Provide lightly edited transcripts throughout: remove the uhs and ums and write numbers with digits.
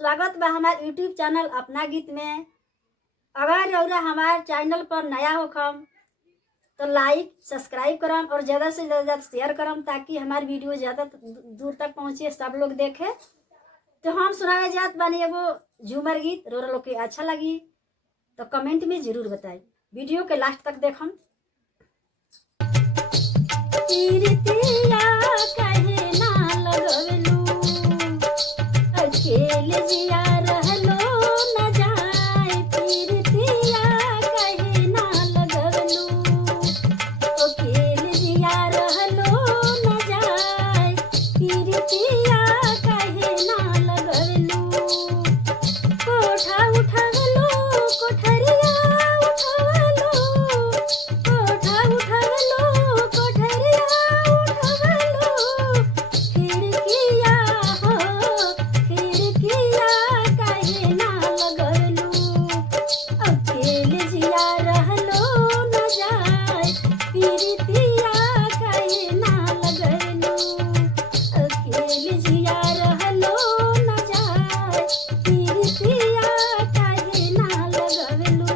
स्वागत बा हमार यूट्यूब चैनल अपना गीत में। अगर रउरा हमार चैनल पर नया होखम तो लाइक सब्सक्राइब करम और ज़्यादा से ज़्यादा शेयर करम ताकि हमार वीडियो ज़्यादा दूर तक पहुँचे, सब लोग देखे। तो हम सुनावे जात बानी एगो झूमर गीत। रउरा लोग के अच्छा लगी तो कमेंट में जरूर बताई। वीडियो के लास्ट तक देखम। पीरतिया कहे ना लगवलू, अकेले जिया रहलो न जाए। पीरतिया कहे ना लगवलू, अकेले जिया रहलो न जाए। पीरतिया कहे ना लगवलू, कोठा उठवलो कोठरिया उठवलो, कोठा उठवलो कोठरिया उठवलो। खिड़किया हो खिड़किया कहे ना लगवलू, अकेले जिया रहलो न जाए। पीरतिया कहे ना लगवलू, अकेले जिया रहलो न जाए। पीरतिया कहे ना लगवलू,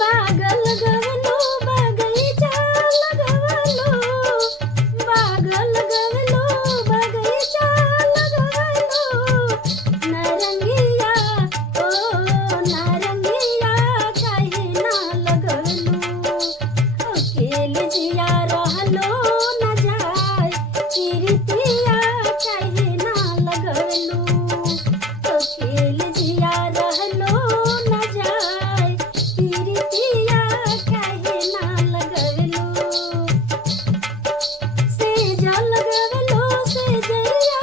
बाग लगवलो बगीचा लगवलो, बाग लगवलो बगीचा लगवलो। नारंगिया ओ नारंगिया कहे ना लगवलू, अकेले जिया रहलो न जाए। पीरतिया कहे ना लगवलू, अकेले जिया रहलो न जाए। पीरतिया कहे ना लगवलू, सेजा लगवलो सेजरिया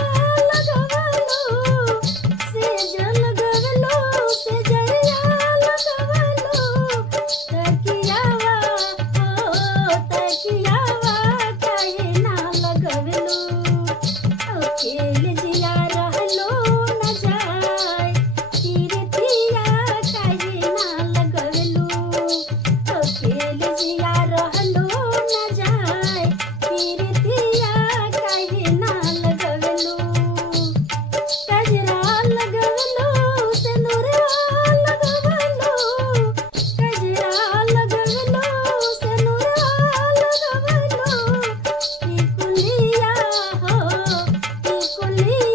लगवलो, सेजा लगवलो सेजरिया लगवलो। तकियावा ओ तकियावा कहे ना लगवलू, अकेले जिया रहलो न जाए। पीरतिया कहे ना लगवलू, अकेले जिया रहलो न जाए। पीरतिया कहे ना लगवलू, कजरा लगवलो सिनुरवा लगवलो, कजरा लगवलो सिनुरवा लगवलो। टिकुलिया हो टिकुलिया